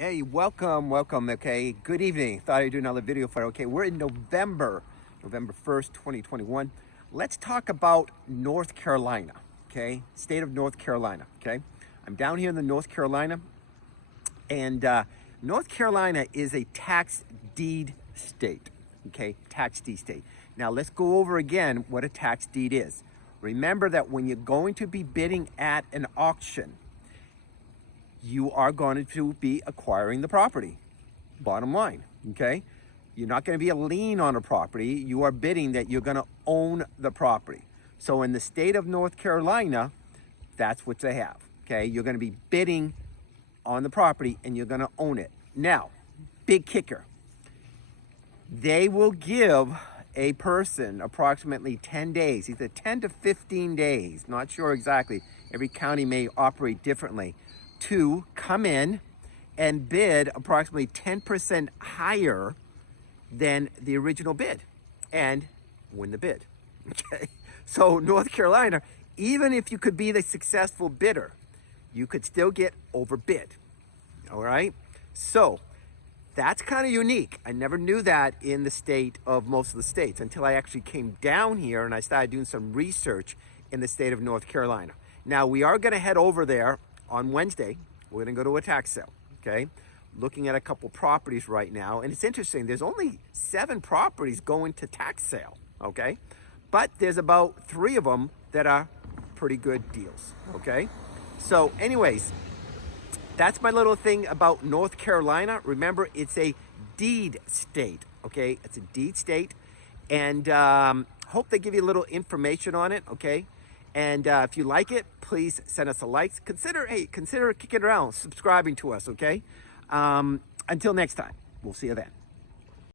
Hey, welcome, okay? Good evening. Thought I'd do another video for you. Okay, we're in November 1st, 2021. Let's talk about North Carolina, okay? State of North Carolina, okay? I'm down here in the North Carolina, and North Carolina is a tax deed state, okay? Tax deed state. Now, let's go over again what a tax deed is. Remember that when you're going to be bidding at an auction, you are going to be acquiring the property. Bottom line, okay? You're not going to be a lien on a property. You are bidding that you're going to own the property. So in the state of North Carolina, that's what they have, okay? You're going to be bidding on the property and you're going to own it. Now, big kicker. They will give a person approximately 10 days, either 10 to 15 days, not sure exactly. Every county may operate differently, to come in and bid approximately 10% higher than the original bid and win the bid. Okay, so North Carolina, even if you could be the successful bidder, you could still get overbid. All right, so that's kind of unique. I never knew that in the state of most of the states until I actually came down here and I started doing some research in the state of North Carolina. Now we are going to head over there on Wednesday. We're going to go to a tax sale, okay? Looking at a couple properties right now, and it's interesting, there's only 7 properties going to tax sale, okay? But there's about 3 of them that are pretty good deals, okay? So anyways, that's my little thing about North Carolina. Remember, it's a deed state, okay? It's a deed state, and hope they give you a little information on it, okay? And if you like it, please send us a like. Consider kicking around, subscribing to us, okay? Until next time, we'll see you then.